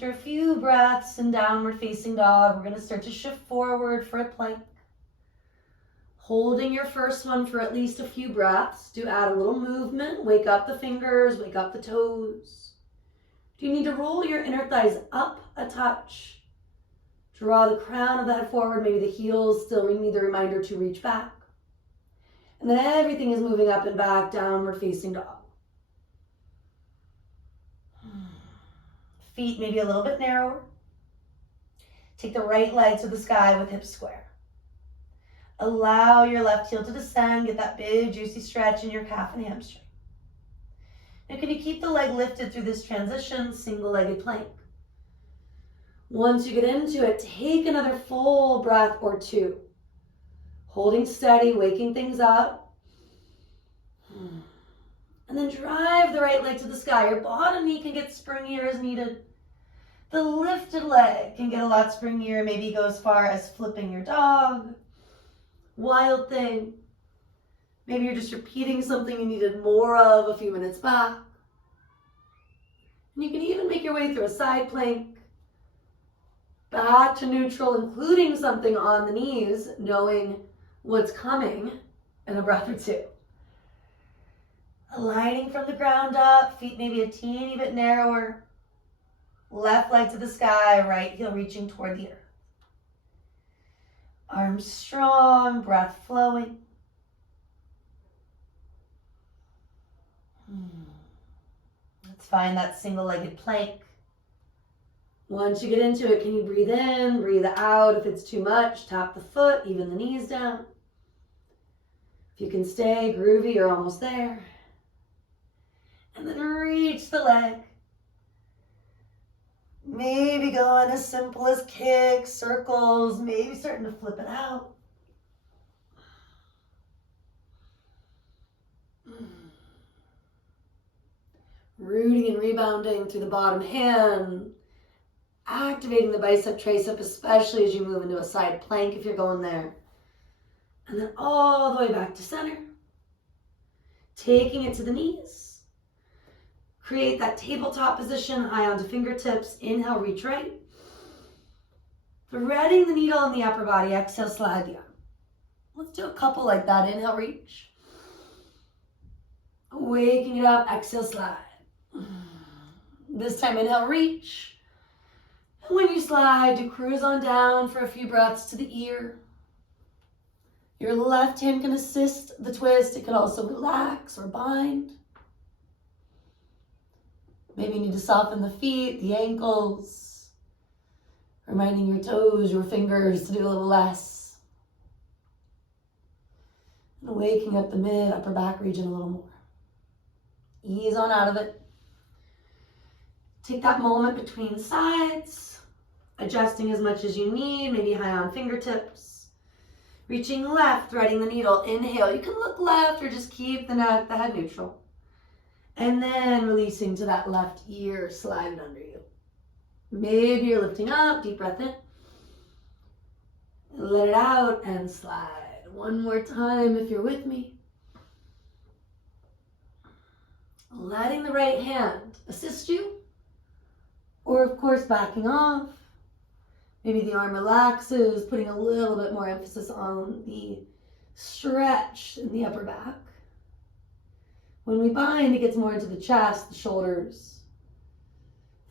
after a few breaths in downward facing dog, we're going to start to shift forward for a plank. Holding your first one for at least a few breaths. Do add a little movement. Wake up the fingers, wake up the toes. Do you need to roll your inner thighs up a touch? Draw the crown of the head forward. Maybe the heels still need the reminder to reach back. And then everything is moving up and back, downward facing dog. Feet maybe a little bit narrower. Take the right leg to the sky with hips square. Allow your left heel to descend. Get that big, juicy stretch in your calf and hamstring. Now, can you keep the leg lifted through this transition, single-legged plank? Once you get into it, take another full breath or two. Holding steady, waking things up. And then drive the right leg to the sky. Your bottom knee can get springier as needed. The lifted leg can get a lot springier. Maybe go as far as flipping your dog. Wild thing. Maybe you're just repeating something you needed more of a few minutes back. And you can even make your way through a side plank. Back to neutral, including something on the knees, knowing what's coming in a breath or two. Aligning from the ground up, feet maybe a teeny bit narrower. Left leg to the sky, right heel reaching toward the earth. Arms strong, breath flowing. Let's find that single-legged plank. Once you get into it, can you breathe in, breathe out? If it's too much, tap the foot, even the knees down. If you can stay groovy, you're almost there. And then reach the leg. Maybe going as simple as kicks, circles, maybe starting to flip it out. Rooting and rebounding through the bottom hand. Activating the bicep tricep, especially as you move into a side plank if you're going there. And then all the way back to center. Taking it to the knees. Create that tabletop position, high onto fingertips. Inhale, reach right. Threading the needle in the upper body. Exhale, slide the arm. Let's do a couple like that. Inhale, reach. Waking it up. Exhale, slide. This time, inhale, reach. And when you slide, you cruise on down for a few breaths to the ear. Your left hand can assist the twist. It can also relax or bind. Maybe you need to soften the feet, the ankles, reminding your toes, your fingers to do a little less. And waking up the mid, upper back region a little more. Ease on out of it. Take that moment between sides, adjusting as much as you need, maybe high on fingertips. Reaching left, threading the needle. Inhale. You can look left or just keep the neck, the head neutral. And then releasing to that left ear, slide it under you. Maybe you're lifting up, deep breath in. Let it out and slide. One more time if you're with me. Letting the right hand assist you. Or of course backing off. Maybe the arm relaxes, putting a little bit more emphasis on the stretch in the upper back. When we bind, it gets more into the chest, the shoulders.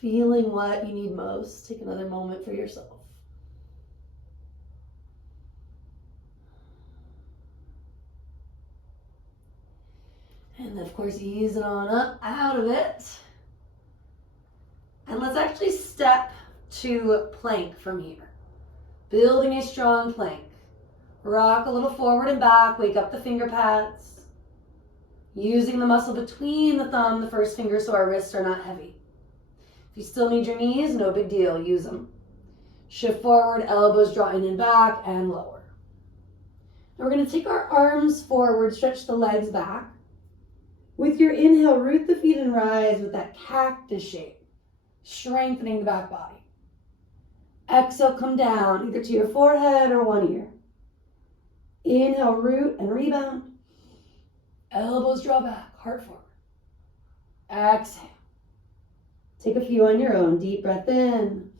Feeling what you need most. Take another moment for yourself. And of course, ease it on up, out of it. And let's actually step to plank from here. Building a strong plank. Rock a little forward and back, wake up the finger pads. Using the muscle between the thumb, the first finger, so our wrists are not heavy. If you still need your knees, no big deal, use them. Shift forward, elbows draw in and back, and lower. Now we're going to take our arms forward, stretch the legs back. With your inhale, root the feet and rise with that cactus shape, strengthening the back body. Exhale, come down, either to your forehead or one ear. Inhale, root and rebound. Elbows draw back, heart forward. Exhale. Take a few on your own. Deep breath in.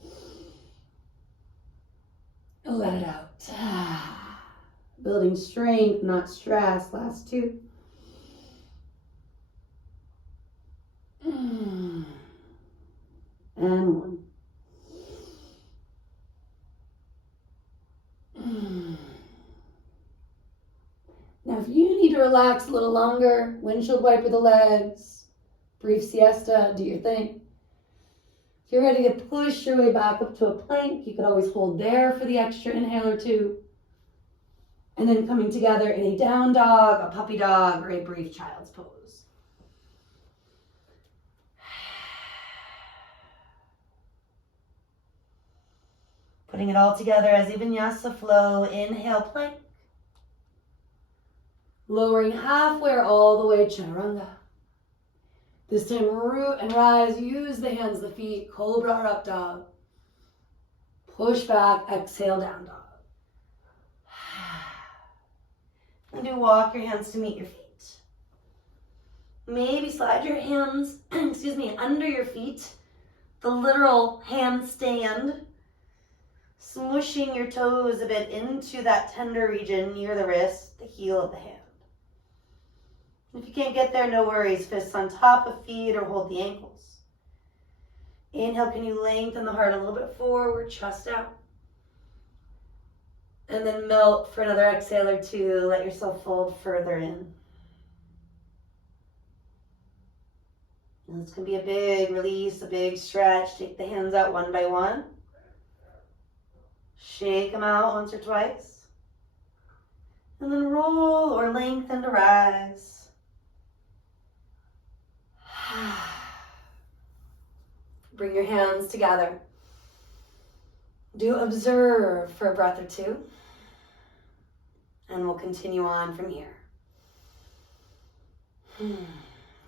Let it out. Building strength, not stress. Last two. And one. Now, if you need to relax a little longer, windshield wiper the legs, brief siesta, do your thing. If you're ready to push your way back up to a plank, you could always hold there for the extra inhale or two. And then coming together in a down dog, a puppy dog, or a brief child's pose. Putting it all together as a vinyasa flow. Inhale, plank. Lowering halfway or all the way, chaturanga. This time, root and rise. Use the hands, the feet. Cobra or up dog. Push back. Exhale, down dog. And do walk your hands to meet your feet. Maybe slide your hands, under your feet. The literal handstand. Smooshing your toes a bit into that tender region near the wrist, the heel of the hand. If you can't get there, no worries. Fists on top of feet or hold the ankles. Inhale, can you lengthen the heart a little bit forward, chest out. And then melt for another exhale or two. Let yourself fold further in. And this can be a big release, a big stretch. Take the hands out one by one. Shake them out once or twice. And then roll or lengthen to rise. Bring your hands together. Do observe for a breath or two. And we'll continue on from here.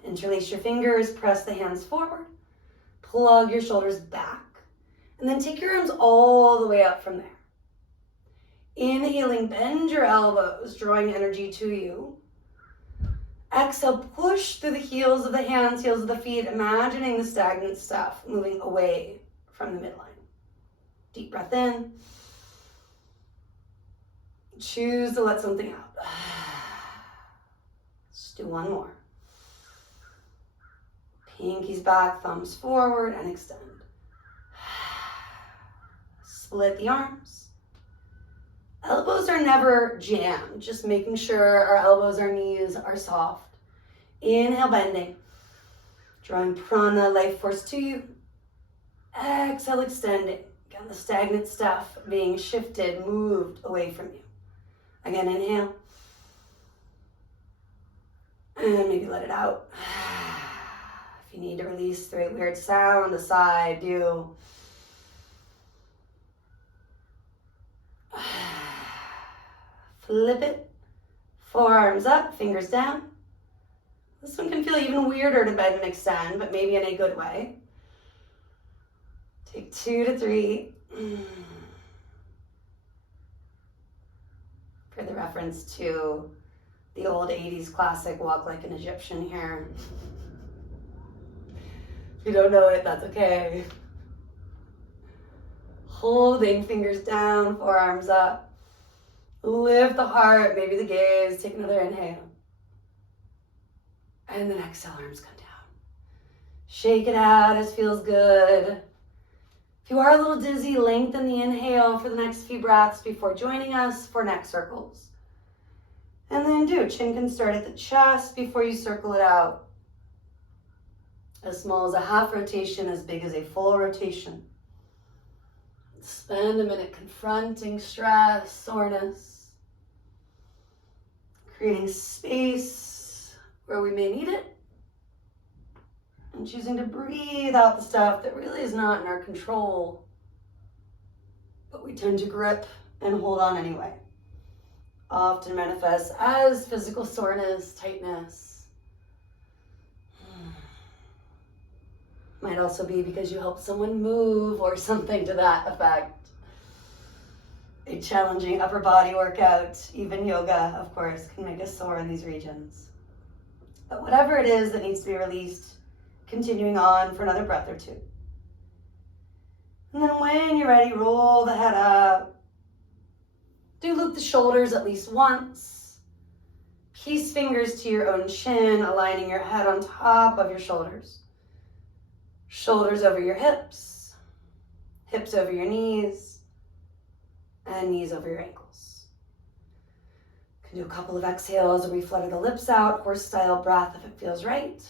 Interlace your fingers, press the hands forward. Plug your shoulders back. And then take your arms all the way up from there. Inhaling, bend your elbows, drawing energy to you. Exhale, push through the heels of the hands, heels of the feet, imagining the stagnant stuff moving away from the midline. Deep breath in. Choose to let something out. Let's do one more. Pinkies back, thumbs forward, and extend. Split the arms. Elbows are never jammed, just making sure our elbows, our knees are soft. Inhale, bending. Drawing prana, life force to you. Exhale, extending. Again, the stagnant stuff being shifted, moved away from you. Again, inhale. And maybe let it out. If you need to release the right weird sound, a sigh, do. Flip it. Forearms up, fingers down. This one can feel even weirder to bend and extend, but maybe in a good way. Take 2 to 3. For the reference to the old 80s classic, Walk Like an Egyptian here. If you don't know it, that's okay. Holding fingers down, forearms up. Lift the heart, maybe the gaze. Take another inhale. And then exhale, arms come down. Shake it out as feels good. If you are a little dizzy, lengthen the inhale for the next few breaths before joining us for neck circles. And then chin can start at the chest before you circle it out. As small as a half rotation, as big as a full rotation. Spend a minute confronting stress, soreness. Creating space where we may need it. And choosing to breathe out the stuff that really is not in our control, but we tend to grip and hold on anyway. Often manifests as physical soreness, tightness. Might also be because you helped someone move or something to that effect. A challenging upper body workout, even yoga, of course, can make us sore in these regions. But whatever it is that needs to be released, continuing on for another breath or two. And then when you're ready, roll the head up. Do loop the shoulders at least once. Peace fingers to your own chin, aligning your head on top of your shoulders. Shoulders over your hips, hips over your knees, and knees over your ankles. You can do a couple of exhales where we flutter the lips out, horse style breath if it feels right.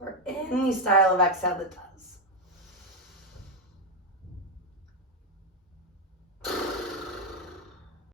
Or any style of exhale that does.